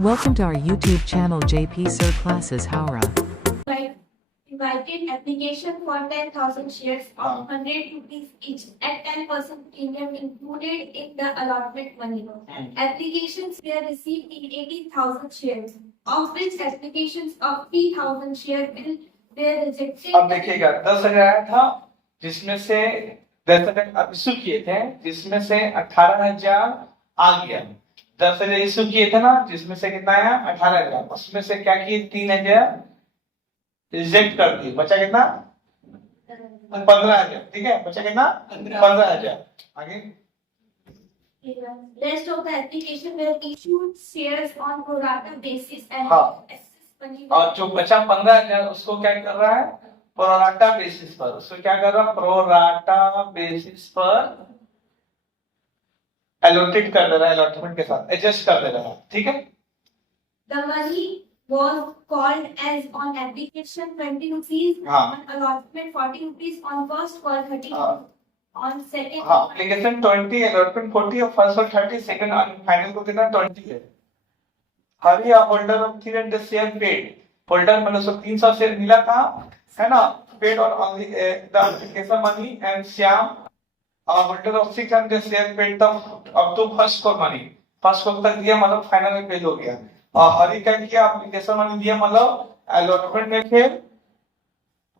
Welcome to our YouTube channel JP Sir Classes Howrah. Invited application for 10,000 shares of 100 rupees each at 10% premium included in the allotment money. Applications were received in 18,000 shares, of which applications of 3,000 shares were rejected. अब देखिएगा 10,000 आया था जिसमें से 10,000 issue किए थे जिसमें से 18,000 आ गया। 10,000 इशू किए थे ना जिसमें से कितना आया 18,000, उसमें से क्या किए 3,000 रिजेक्ट कर दिए, बचा कितना 15,000। ठीक है, बचा कितना 15,000। आगे Rest of the application were issued shares on pro rata basis and हाँ। access money. और जो बचा 15,000 उसको क्या कर रहा है प्रोराटा बेसिस पर, उसको क्या कर रहा है प्रोराटा बेसिस पर एलोटेट कर दे रहा है, अलॉटमेंट के साथ एडजस्ट कर दे रहा है। ठीक है, The money was called as on application 20 rupees, हाँ। on allotment 40 rupees, on first call 30 हाँ। on second हाँ, एप्लीकेशन 20, अलॉटमेंट 40 और फर्स्ट और 30, सेकंड और फाइनल को कितना 20 है। Hari holder of 300 share paid, holder मतलब उसको 300 शेयर मिला था है ना, पेड और only the application money and Shyam holder of 600 share paid the up to first call money, first call तक दिया मतलब फाइनल में पेड हो गया। और हरी क्या किया एप्लीकेशन मनी दिया मतलब अलॉटमेंट में फेल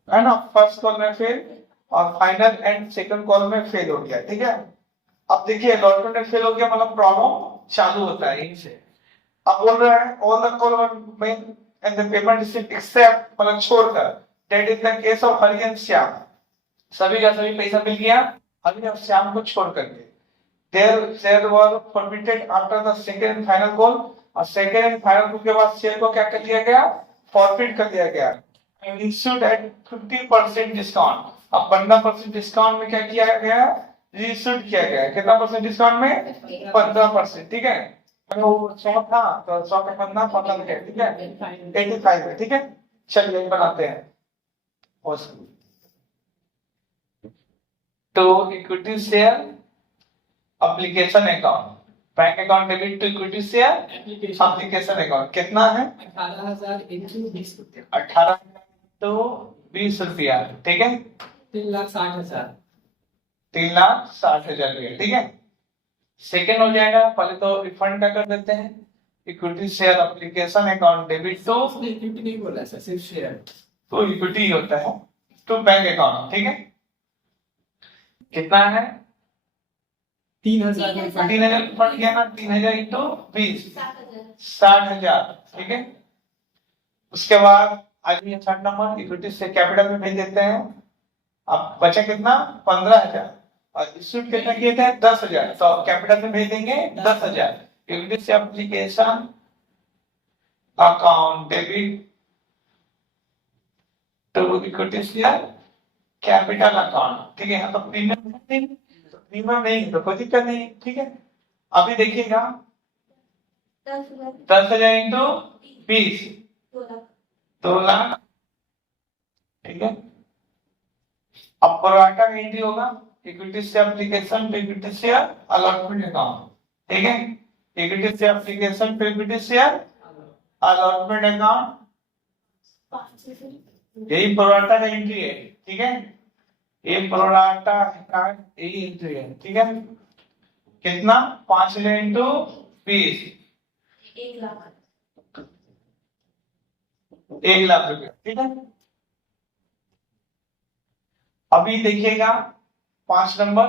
है ना, फर्स्ट कॉल में फेल और फाइनल एंड सेकंड कॉल में फेल हो गया। ठीक है, अब देखिए अलॉटमेंट में फेल हो गया मतलब प्रॉब्लम चालू होता है इनसे। अब बोल रहा है all the call main and the payment received accept मतलब छोड़कर, that is the case of Hari and Shyam, सभी का सभी पैसा मिल गया हरि और श्याम को छोड़ करके। There were forfeited after the second and final call, और सेकंड एंड फाइनल कॉल के बाद शेयर को क्या कर दिया गया फॉरफिट कर दिया गया एंड इशूड एट 50% डिस्काउंट। अब 15% डिस्काउंट में क्या किया गया रीइशूड किया गया, कितना परसेंट डिस्काउंट में 15%। ठीक है, तो 100 था तो 100 का 15 है। ठीक है, 85 है। ठीक है, चलिए बनाते हैं। तो equity share application account, bank account debit to equity share application account कितना है 18,000 into 20 रुपया, 18 तो 20 रुपया। ठीक है, 3,60,000। 3,60,000 रुपया। ठीक है, सेकेंड हो जाएगा, पहले तो रिफंड का कर देते हैं equity share application account debit to, उसने इक्विटी नहीं बोला सर, सिर्फ शेयर। तो इक्विटी होता है टू बैंक अकाउंट। ठीक है, कितना है 3,000 3,000 रिफंड किया ना, 3,000 इंटू 20 7,000. 60,000। ठीक है, उसके बाद आगे थर्ड नंबर इक्विटी से कैपिटल में भेज देते हैं। अब बचा कितना 15,000 और इशूड कितना किए थे 10,000, तो कैपिटल में भेज देंगे 10,000। इक्विटी से application account debit to equity share capital account. ठीक है, तो प्रीमियम नहीं तो कोई दिक्कत नहीं। ठीक है, अभी देखिएगा 10,000 इंटू 20 2 लाख। ठीक है, अब प्रोराटा का एंट्री होगा इक्विटी से application to equity share allotment account. ठीक है, इक्विटी से application to equity share allotment account, यही प्रोराटा का एंट्री है। ठीक है, ये प्रोराटा का यही एंट्री है। ठीक है, कितना 5,000 इंटू 20 1 लाख 1 लाख रुपया। ठीक है, अभी देखिएगा 5 number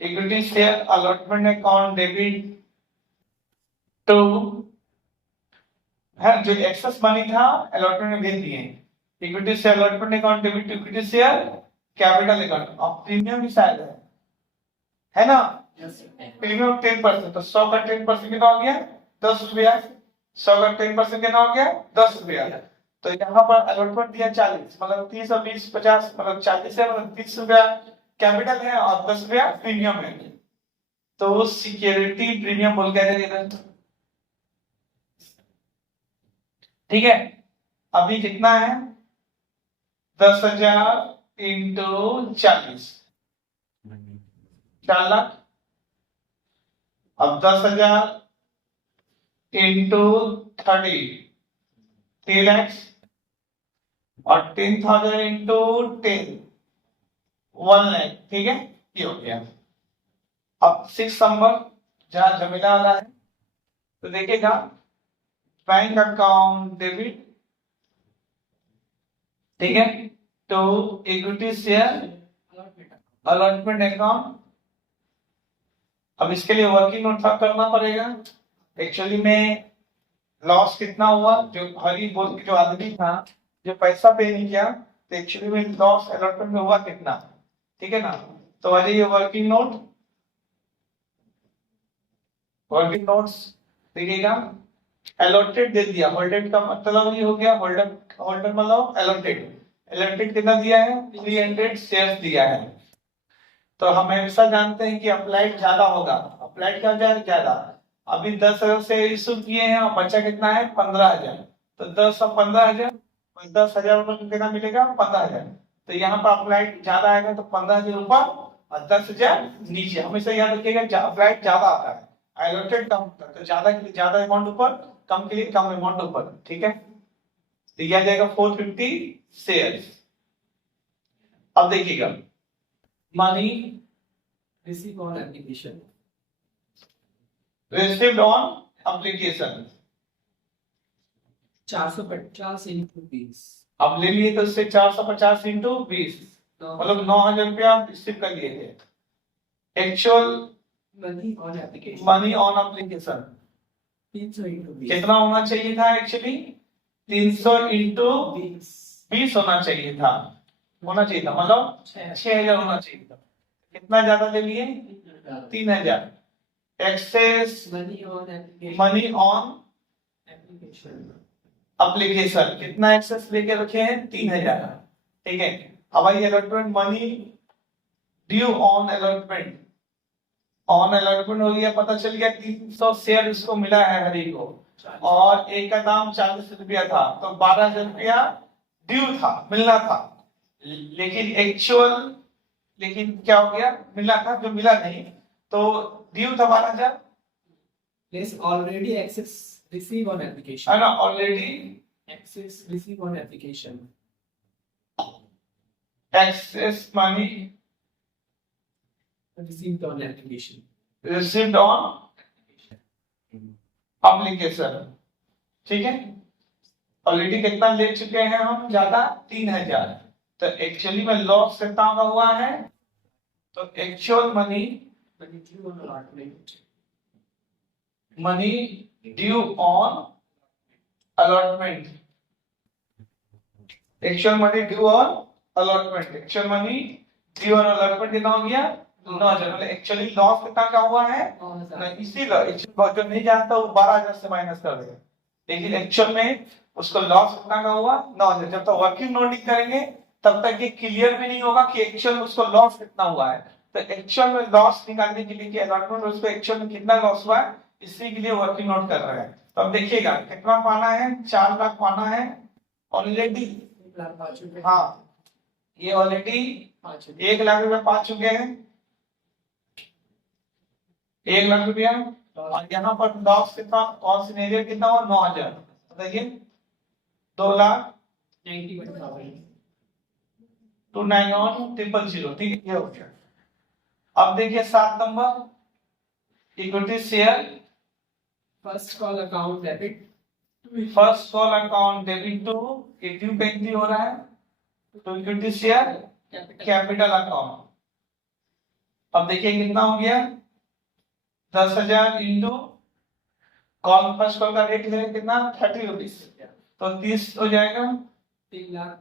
equity share allotment account debit to है, जो एक्सेस मनी था अलॉटमेंट में भेज दिए, equity share allotment account debit to equity share capital account. अब प्रीमियम भी शायद है ना, प्रीमियम 10%, तो 100 का 10% कितना हो गया 10 रुपया, 100 का 10% कितना हो गया 10 रुपया। तो यहाँ पर अलॉटमेंट दिया 40 मतलब 30 और 20 50 मतलब 40 है, मतलब 30 रुपया कैपिटल है और 10 रुपया प्रीमियम है, तो सिक्योरिटी प्रीमियम बोल के। ठीक है, अभी कितना है 10,000 इंटू 40 4 लाख। अब 10,000 इंटू 30 3 lakhs और 10,000 इंटू 10 1 लाख। ठीक है, ये हो गया। अब 6 नंबर जहां जमीला वाला है तो देखिएगा बैंक अकाउंट डेबिट, ठीक है, तो इक्विटी शेयर अलॉटमेंट अकाउंट। अब इसके लिए वर्किंग नोट साफ करना पड़ेगा। एक्चुअली में लॉस कितना हुआ, जो हरी बोल के जो आदमी था जो पैसा पे नहीं किया, तो एक्चुअली में लॉस अलॉटमेंट में हुआ कितना, ठीक है ना। तो आ जाइए वर्किंग नोट, वर्किंग नोट्स देखिएगा। अलॉटेड दे दिया, होल्डेड का मतलब ये हो गया, होल्डर होल्डर मतलब अलॉटेड। अलॉटेड कितना दिया है, 300 शेयर्स दिया है। तो हम हमेशा जानते हैं कि अप्लाइड ज्यादा होगा, अप्लाइड का ज्यादा। अभी 10,000 से इशू किए हैं और बचा कितना है 15,000, तो 10 और 15,000 10,000 रुपए कितना मिलेगा 15,000। तो यहाँ पर अप्लाइड ज्यादा आएगा तो 15,000 ऊपर और 10,000 नीचे। हमेशा याद रखिएगा अप्लाइड ज्यादा आता है, अलॉटेड कम होता है, तो ज्यादा के लिए ज्यादा अमाउंट ऊपर, कम के लिए कम अमाउंट ऊपर। ठीक है, तो यह आ जाएगा 450 शेयर्स। अब देखिएगा money receive on application, received on application 450 into 20, अब ले लिए तो उससे 450 इंटू 20 मतलब 9,000 रुपया रिसीव कर लिए थे। Actual money on application money on application 300 into 20, कितना होना चाहिए था, एक्चुअली 300 इंटू 20 होना चाहिए था, मतलब 6,000 होना चाहिए था। कितना ज्यादा ले लिए 3,000। Excess money on application application कितना एक्सेस लेके रखे हैं 3,000। ठीक है, अब आइए allotment money due on allotment, on allotment हो गया, पता चल गया 300 शेयर उसको मिला है हरी को और एक का दाम 40 रुपया था, तो 12,000 रुपया ड्यू था, मिलना था। लेकिन क्या हो गया, मिला था जो मिला नहीं, तो ड्यू था 12,000 less already excess receive on application, है ना, already excess receive on application, excess money received on application, received on application. ठीक है, ऑलरेडी कितना ले चुके हैं हम, ज्यादा 3,000। तो एक्चुअली में लॉस कितना हुआ है, तो actual money money due on allotment, money due on allotment, actual money due on allotment, actual money due on allotment कितना हो गया 9,000। मतलब एक्चुअली लॉस कितना का हुआ है, इसीलिए जो नहीं जानता वो 12,000 से माइनस कर देगा, लेकिन एक्चुअल में उसको लॉस कितना का हुआ 9,000। जब तक वर्किंग नोट नहीं करेंगे तब तक ये क्लियर भी नहीं होगा कि एक्चुअल उसको लॉस कितना हुआ है। तो एक्चुअल में लॉस निकालने के लिए कि अलॉटमेंट उसको एक्चुअल में कितना लॉस हुआ है, इसी के लिए वर्किंग नोट कर रहे हैं। तो अब देखिएगा कितना पाना है, 4 लाख पाना है ऑलरेडी। हाँ, ये ऑलरेडी 1 लाख रुपए पा चुके हैं, 1 लाख रुपया। और यहाँ पर लॉस कितना, कौन सी कितना हुआ 9,000, बताइए 2,91,000 291,000। ठीक है, ये हो गया। अब देखिए 7 number equity share, first call account debit, first call account debit to ATM bank भी हो रहा है, तो इक्विटी शेयर कैपिटल अकाउंट। अब देखिए कितना हो गया 10,000 इंटू कॉल, फर्स्ट कॉल का रेट है कितना 30 रुपीज, तो 30 हो जाएगा 3 लाख।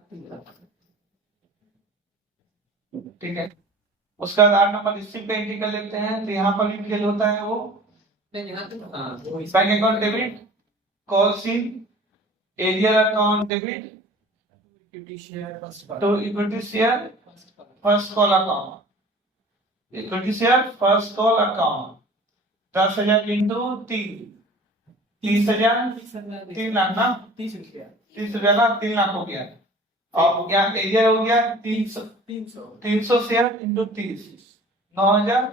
ठीक है, उसका आधार नंबर इसी पे एंट्री कर लेते हैं, तो यहाँ पर भी फेल होता है वो। Bank account debit, call seen, arrear account debit equity share first call, तो equity share first call account, equity share first call account 10,000 into 30,000 3 lakh ना, 30 रुपया, 30 रुपया ना 3 लाख हो गया। और यहाँ एरियर हो गया 300 शेयर इंटू 30 9,000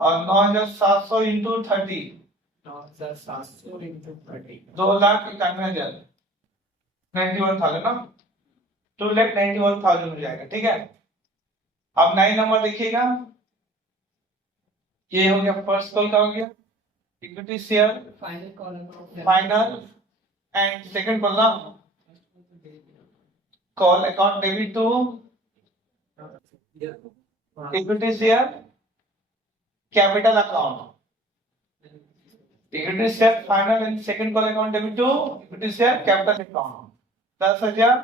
और 9,700 इंटू 30 9,700 into 30. 2,91,000 91,000 ना, 2,91,000 हो जाएगा। ठीक है, अब 9 नंबर देखिएगा, ये हो गया फर्स्ट कॉल का हो गया equity share Final call amount. Final and second call ना call account debit to equity share capital account, equity share final and second call account debit to equity share capital account 10,000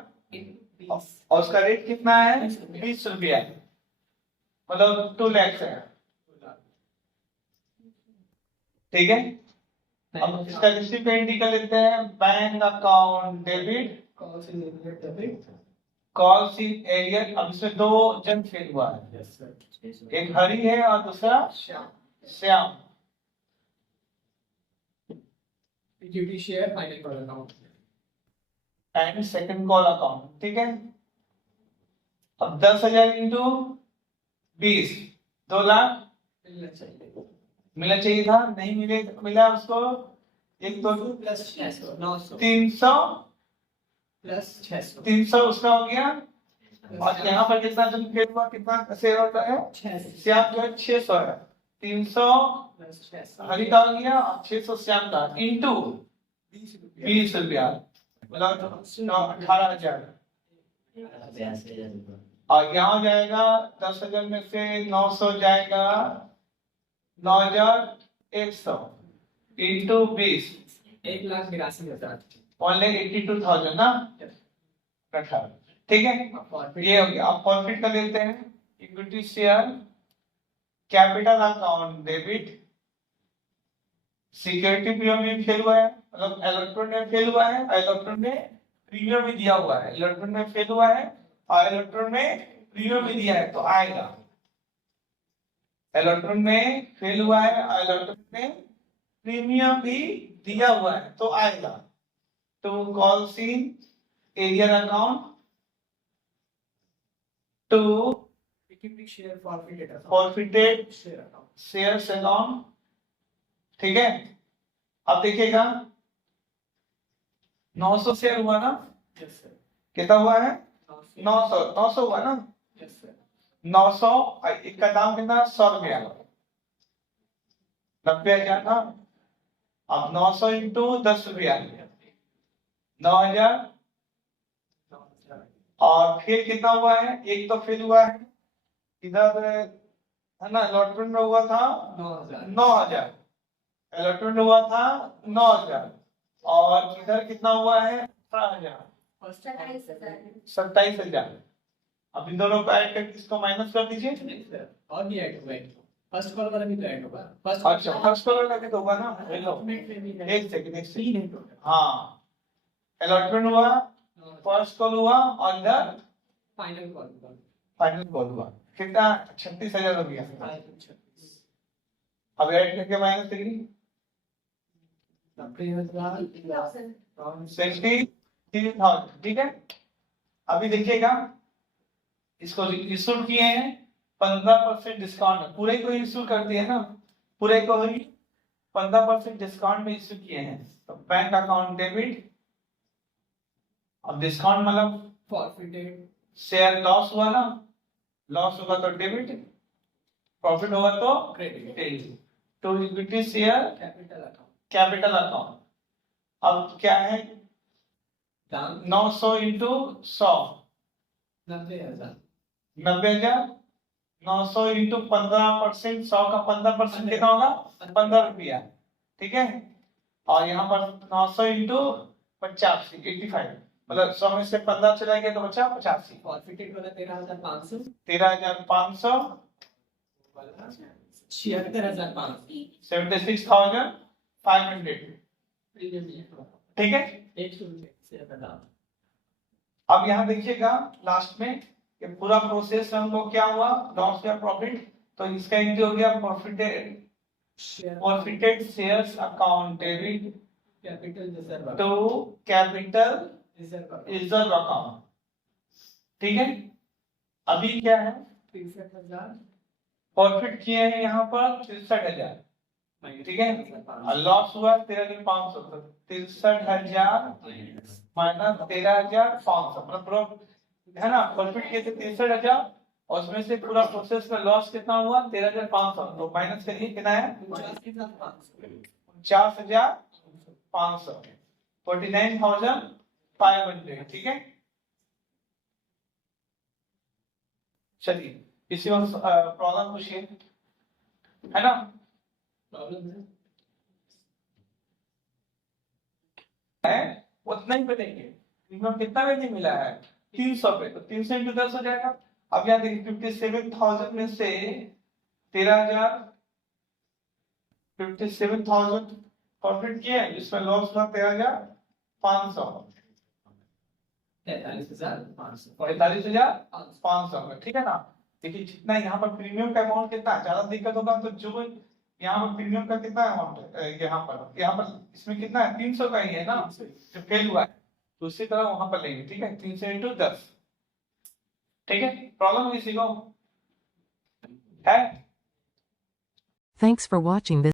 और उसका rate कितना है 20 रुपया, मतलब 2 लाख है। ठीक है, अब इसका रिसीप्ट एंट्री कर लेते हैं, bank account debit Calls in immediate debit. Calls in arrear. अब इसमें 2 जन फेल हुआ है, Yes, sir. एक हरि है और दूसरा Shyam. Shyam. Equity share final call account. And second call account. ठीक है, अब 10,000 इंटू 20 2 लाख मिलना चाहिए। मिलना चाहिए था, नहीं मिला उसको, एक तो Plus 600. 900. 300 Plus 600. 300 उसका हो गया, और यहाँ पर कितना जन फेल हुआ, कितना शेयर होता है 600. श्याम जो है 600 है, 300 Plus 600. हरि का हो गया और 600 श्याम का इंटू 20 रुपया, मतलब 18,000। और यहाँ हो जाएगा 10,000 में से 900 जाएगा 9,100 इंटू 20 1,82,000. ओनली 82,000 ना रखा। ठीक है, ये हो गया। अब प्रॉफिट का लेते हैं, equity share capital account debit, security premium में फेल हुआ है, मतलब इलेक्ट्रॉन में फेल हुआ है, इलेक्ट्रॉन में प्रीमियम भी दिया हुआ है, इलेक्ट्रॉन में फेल हुआ है और इलेक्ट्रॉन में प्रीमियम भी दिया है, तो आएगा। इलेक्ट्रॉन में फेल हुआ है और इलेक्ट्रॉन में प्रीमियम भी दिया हुआ है, तो आएगा। तो calls in arrear account to Equity share forfeited account. Forfeited Share account. Shares account. ठीक है, अब देखिएगा 900 शेयर हुआ ना, Yes, sir. कितना हुआ है 900. 900 हुआ ना, Yes, sir. 900 एक का दाम कितना 100 रुपया, 90,000 ना। अब 900 इंटू 10 रुपया 9,000, और फेल कितना हुआ है, एक तो फेल हुआ है इधर है ना, अलॉटमेंट में हुआ था 9,000. 9,000, अलॉटमेंट हुआ था 9,000, और इधर कितना हुआ है 18,000, 27,000। अब इन दोनों को ऐड करके इसको माइनस कर दीजिए। नहीं, sir. और भी ऐड होगा एक. फर्स्ट कॉल वाला भी तो ऐड होगा. फर्स्ट अच्छा, फर्स्ट कॉलर लगे तो होगा ना, allotment में भी है. एक सेकंड तीन है टोटल. हाँ, अलॉटमेंट हुआ, फर्स्ट कॉल हुआ और इधर फाइनल कॉल. फाइनल कॉल हुआ, कितना 36,000 हो गया। 36. अब ऐड करके माइनस करिए 90,000. 63,000। ठीक है, अभी देखिएगा इसको इशू किए हैं 15% डिस्काउंट, पूरे को इशू कर दिए ना, पूरे को ही 15% डिस्काउंट में इशू किए हैं। तो बैंक अकाउंट डेबिट, अब डिस्काउंट मतलब Forfeited. शेयर लॉस हुआ ना, लॉस होगा तो डेबिट, प्रॉफिट होगा तो Credit. क्रेडिट। तो equity share Capital account. Capital account, अब क्या है दाम 900 इंटू 100 90,000. 90,000, 900 इंटू 15%, 100 का 15% कितना होगा 15 रुपया। ठीक है, और यहाँ पर 900 इंटू 85 85, मतलब 100 में से 15 चला गया तो बचा 85। Forfeited वाला 13,500. 13,500, 76,500. 76,500। Premium ये होगा. ठीक है, 100 रुपए से ज्यादा दाम. अब यहाँ देखिएगा लास्ट में ये पूरा प्रोसेस हमको क्या हुआ, लॉस या प्रॉफिट, तो इसका एंट्री हो गया profited Share. Profited shares account debit Capital reserve account. To capital Reserve account. Reserve account. ठीक है, अभी क्या है 63,000. प्रॉफिट किए हैं यहाँ पर 63,000, ठीक है, और लॉस हुआ 13,500, तो 63,000 माइनस 13,500, मतलब पूरा है ना, प्रॉफिट किए थे 63,000 और उसमें से पूरा प्रोसेस का लॉस कितना हुआ 13,500, तो माइनस करिए कितना है 49,500, 49,500, ठीक है। चलिए किसी और प्रॉब्लम पूछिए, है ना। प्रॉब्लम है उतना ही बनेंगे, प्रीमियम कितना में नहीं मिला है 300 पे, तो 300 इंटू 10 हो जाएगा। अब यहाँ देखिए 57,000 में से 13,000 57,000 प्रॉफिट किया, इसमें लॉस हुआ 13,500, 45,500, ठीक है ना। देखिए जितना यहाँ पर प्रीमियम का अमाउंट कितना है, ज्यादा दिक्कत होगा तो जो यहाँ पर प्रीमियम का कितना अमाउंट है, यहाँ पर इसमें कितना है 300 का ही है ना जो फेल हुआ है, तो उसी तरह वहां पर लेंगे, ठीक है 300 इंटू 10, ठीक है। प्रॉब्लम किसी को है? Thanks for watching this.